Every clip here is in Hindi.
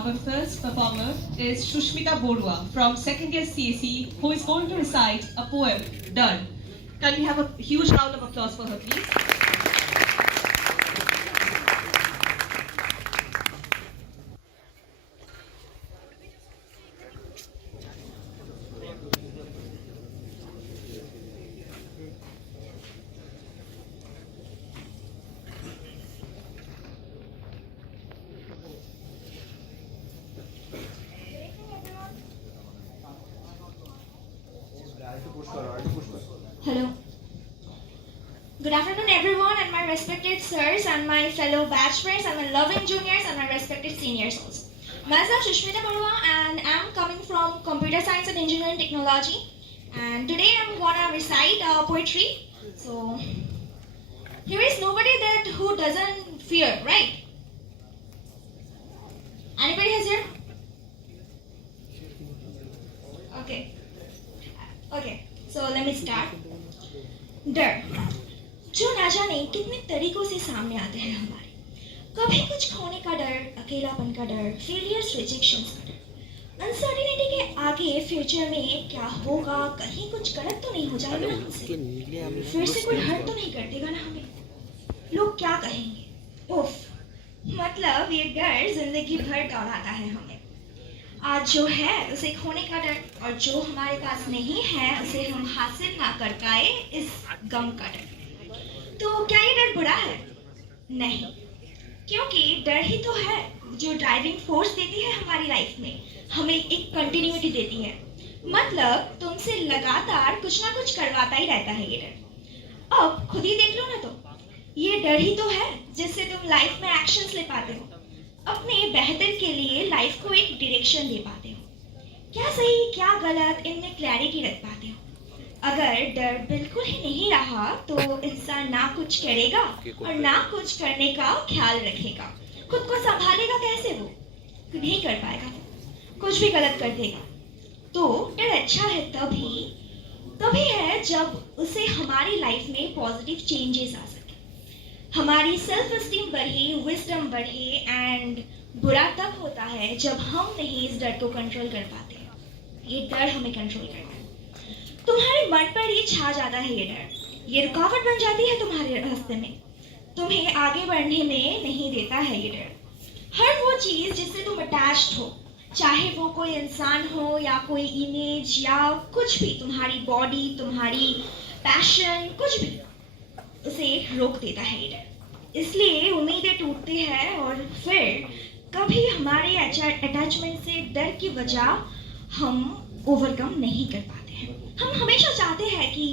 Our first performer is Shushmita Borua from second year CSE, who is going to recite a poem, Done. Can we have a huge round of applause for her, please? Hello. Good afternoon, everyone, and my respected sirs, and my fellow batchmates, and my loving juniors, and my respected seniors also. Myself, Shushmita Borua, and I'm coming from Computer Science and Engineering Technology. And today I'm gonna recite poetry. So, here is nobody that who doesn't fear, right? Anybody has here? Okay. So let me start. डर जो ना जाने कितने तरीकों से सामने आते हैं हमारे। कभी कुछ खोने का डर, अकेलापन का डर, फेलियर्स, रिजेक्शंस का डर, अनसर्टेनिटी के आगे फ्यूचर में क्या होगा, कहीं कुछ गलत तो नहीं हो जाएगा ना हमसे, फिर से कोई हर्ट तो नहीं कर देगा ना हमें, लोग क्या कहेंगे, उफ, मतलब ये डर जिंदगी भर दौड़ाता है हमें। आज जो है उसे खोने का डर, और जो हमारे पास नहीं है उसे हम हासिल ना कर पाए इस गम का डर। तो क्या ये डर बुरा है? नहीं, क्योंकि डर ही तो है जो ड्राइविंग फोर्स देती है हमारी लाइफ में, हमें एक कंटिन्यूटी देती है। मतलब तुमसे लगातार कुछ ना कुछ करवाता ही रहता है ये डर। अब खुद ही देख लो ना, तो ये डर ही तो है जिससे तुम लाइफ में एक्शंस ले पाते हो, अपने बेहतर के लिए लाइफ को एक डायरेक्शन दे पाते हो, क्या सही क्या गलत इनमें क्लैरिटी रख पाते हो। अगर डर बिल्कुल ही नहीं रहा तो इंसान ना कुछ करेगा और ना कुछ करने का ख्याल रखेगा, खुद को संभालेगा कैसे, वो नहीं कर पाएगा, कुछ भी गलत कर देगा। तो डर अच्छा है तभी है जब उसे हमारी लाइफ में पॉजिटिव चेंजेस आ सके, हमारी सेल्फ एस्टीम बढ़े, विजडम बढ़े। एंड बुरा तब होता है जब हम नहीं इस डर को कंट्रोल कर पाते हैं, ये डर हमें कंट्रोल करता है। तुम्हारे मन पर ही छा जाता है ये डर, ये रुकावट बन जाती है तुम्हारे रास्ते में, तुम्हें आगे बढ़ने में नहीं देता है ये डर। हर वो चीज जिससे तुम अटैच्ड हो, चाहे वो कोई इंसान हो या कोई इमेज या कुछ भी, तुम्हारी बॉडी, तुम्हारी पैशन, कुछ भी, उसे रोक देता है ये डर। इसलिए उम्मीदें टूटती हैं और फिर कभी हमारे अटैचमेंट से डर की वजह हम ओवरकम नहीं कर पाते हैं। हम हमेशा चाहते हैं कि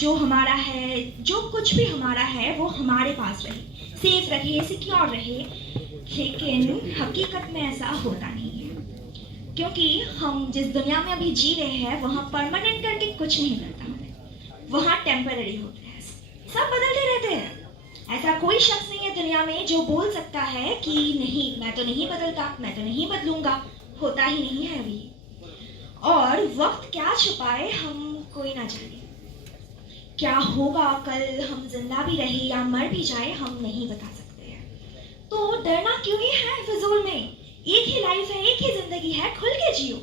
जो हमारा है, जो कुछ भी हमारा है, वो हमारे पास रहे, सेफ रहे, सिक्योर रहे, लेकिन हकीकत में ऐसा होता नहीं है, क्योंकि हम जिस दुनिया में अभी जी रहे हैं वहाँ परमानेंट करके कुछ नहीं मिलता हमें, वहाँ टेम्पररी होता है, सब बदलते रहते हैं। ऐसा कोई शख्स नहीं है दुनिया में जो बोल सकता है कि नहीं, मैं तो नहीं बदलता, मैं तो नहीं बदलूंगा, होता ही नहीं है अभी। और वक्त क्या छुपाए हम कोई ना जाने, क्या होगा कल, हम जिंदा भी रहे या मर भी जाए हम नहीं बता सकते हैं। तो डरना क्यों ही है फिजूल में, एक ही लाइफ है, एक ही जिंदगी है, खुल के जियो।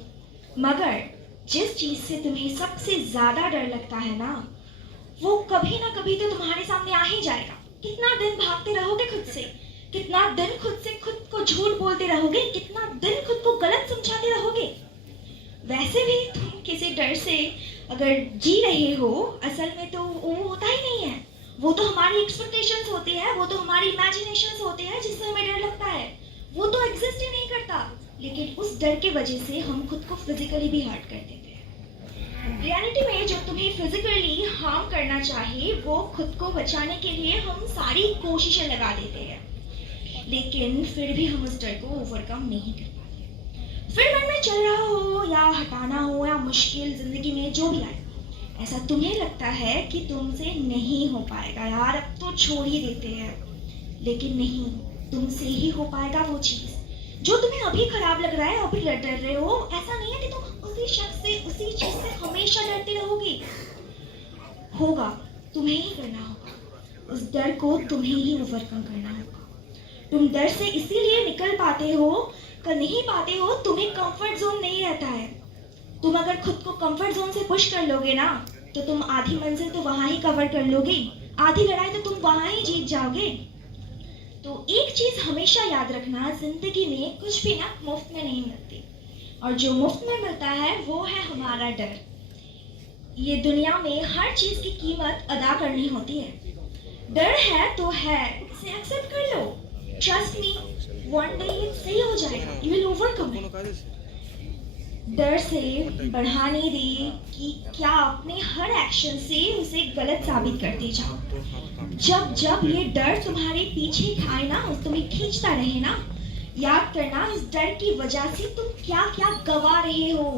मगर जिस चीज से तुम्हें सबसे ज्यादा डर लगता है ना, वो कभी ना कभी तो तुम्हारे सामने आ ही जाएगा। कितना दिन भागते रहोगे खुद से, कितना दिन खुद को झूठ बोलते रहोगे, कितना दिन खुद को गलत समझाते रहोगे। वैसे भी तुम किसी डर से अगर जी रहे हो, असल में तो वो होता ही नहीं है, वो तो हमारी एक्सपेक्टेशंस होती है, वो तो हमारी इमेजिनेशंस होते हैं जिससे हमें डर लगता है, वो तो एग्जिस्ट ही नहीं करता। लेकिन उस डर के वजह से हम खुद को फिजिकली भी हर्ट कर देते हैं। रियलिटी में जो तुम्हें फिजिकली हार्म करना चाहिए, वो खुद को बचाने के लिए हम सारी कोशिशें लगा देते हैं, लेकिन फिर भी हम उस डर को ओवरकम नहीं कर पाते। फिर मन में चल रहा हो या हटाना हो या मुश्किल जिंदगी में जो भी आए, ऐसा तुम्हें लगता है कि तुमसे नहीं हो पाएगा यार, अब तो छोड़ ही देते हैं। लेकिन नहीं, तुमसे ही हो पाएगा वो चीज जो तुम्हें अभी खराब लग रहा है, अभी डर रहे हो। ऐसा नहीं है कि तुम उसी शख्स से, उसी चीज से हमेशा डरते रहोगे, होगा, तुम्हें ही करना होगा, उस डर को तुम्हें ही ओवरकम करना होगा। तुम डर से इसीलिए निकल पाते हो कर नहीं पाते हो, तुम्हें कंफर्ट जोन नहीं रहता है। तुम अगर खुद को कंफर्ट जोन से पुश कर लोगे ना, तो तुम आधी मंजिल तो वहां ही कवर कर लोगे, आधी लड़ाई तो तुम वहां ही जीत जाओगे। तो एक चीज हमेशा याद रखना, जिंदगी में कुछ भी ना मुफ्त में नहीं मिलती, और जो मुफ्त में मिलता है वो है हमारा डर। ये दुनिया में हर चीज की कीमत अदा करनी होती है। डर है तो है, इसे एक्सेप्ट कर लो। ट्रस्ट मी, वन डे ये सही हो जाएगा, यू विल ओवरकम इट। डर से बढ़ाने दे कि क्या अपने हर एक्शन से उसे गलत साबित करते जाओ। जब जब ये डर तुम्हारे पीछे खाए ना, तुम्हें खींचता रहे ना, याद करना इस डर की वजह से तुम क्या क्या गवा रहे हो,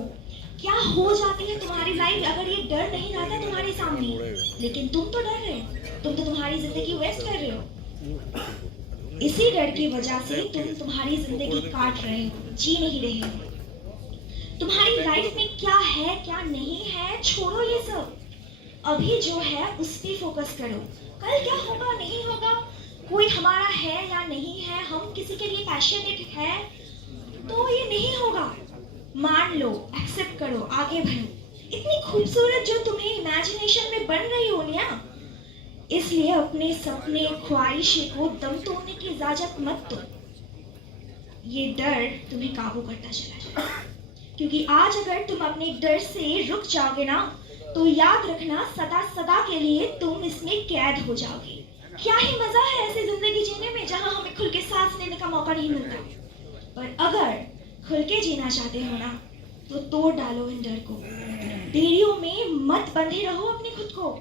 क्या हो जाती है तुम्हारी लाइफ अगर ये डर नहीं रहता तुम्हारे सामने। लेकिन तुम तो डर रहे हो, तुम तो तुम्हारी जिंदगी वेस्ट कर रहे हो। इसी डर की वजह से तुम तुम्हारी जिंदगी काट रहे हो, जी नहीं रहे हो। तुम्हारी लाइफ में क्या है क्या नहीं है छोड़ो ये सब, अभी जो है उस पे फोकस करो। कल क्या होगा नहीं होगा, कोई हमारा है या नहीं है, हम किसी के लिए पैशनेट है तो ये नहीं होगा, मान लो, एक्सेप्ट करो, आगे बढ़ो। इतनी खूबसूरत जो तुम्हें इमेजिनेशन में बन रही हो ना, इसलिए अपने सपने ख्वाहिशें को दम तोड़ने की इजाजत मत दो। ये डर तुम्हें काबू करता चला जाए, क्योंकि आज अगर तुम अपने डर से रुक जाओगे ना, तो याद रखना सदा सदा के लिए तुम इसमें कैद हो जाओगे। क्या ही मजा है ऐसी जिंदगी जीने में जहां हमें खुल के सांस लेने का मौका नहीं मिलता। पर अगर खुल के जीना चाहते हो ना, तो तोड़ डालो इन डर को। बेड़ियों में मत बंधे रहो अपने खुद को,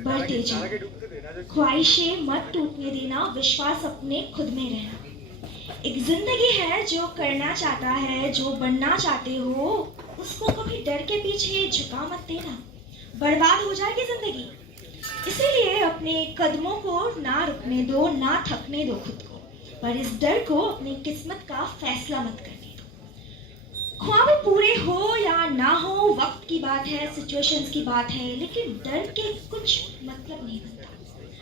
बढ़ते जाओ। ख्वाहिशें मत टूटने देना, विश्वास अपने खुद में रहना। एक जिंदगी है जो करना चाहता है, जो बनना चाहते हो, उसको कभी डर के पीछे झुका मत देना, बर्बाद हो जाएगी जिंदगी। इसीलिए अपने कदमों को ना रुकने दो, ना थकने दो खुद को, पर इस डर को अपनी किस्मत का फैसला मत करने दो। ख्वाब पूरे हो या ना हो, वक्त की बात है, सिचुएशंस की बात है, लेकिन डर के कुछ मतलब नहीं बनता।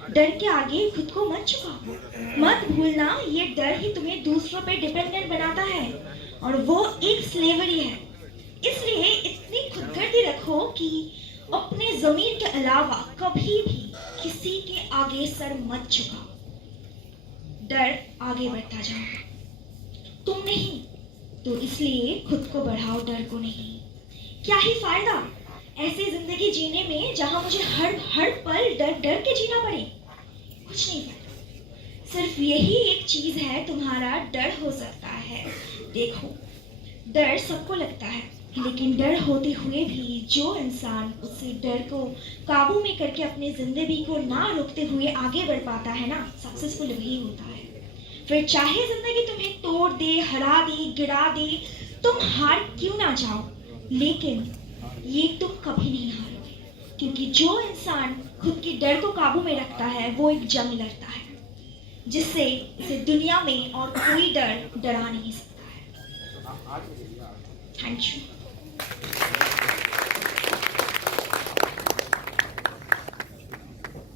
डर के आगे खुद को मत झुकाओ। मत भूलना, ये डर ही तुम्हें दूसरों पे डिपेंडेंट बनाता है, और वो एक स्लेवरी है। इसलिए इतनी खुदगर्दी रखो कि अपने जमीन के अलावा कभी भी किसी के आगे सर मत झुकाओ। डर आगे बढ़ता जाओ, तुम नहीं, तो इसलिए खुद को बढ़ाओ, डर को नहीं। क्या ही फायदा ऐसी जिंदगी जीने में जहां मुझे हर पल डर डर के जीना पड़े, कुछ नहीं फायदा। सिर्फ यही एक चीज है, तुम्हारा डर हो सकता है। देखो, डर सबको लगता है, लेकिन डर होते हुए भी जो इंसान उससे डर को काबू में करके अपनी जिंदगी को ना रोकते हुए आगे बढ़ पाता है ना, सक्सेसफुल वही होता है। फिर चाहे जिंदगी तुम्हें तोड़ दे, हरा दे, गिरा दे, तुम हार क्यों ना जाओ, लेकिन ये तुम कभी नहीं हारोगे, क्योंकि जो इंसान खुद के डर को काबू में रखता है वो एक जंग लड़ता है जिससे इसे दुनिया में और कोई डर डरा नहीं सकता है। Thank you.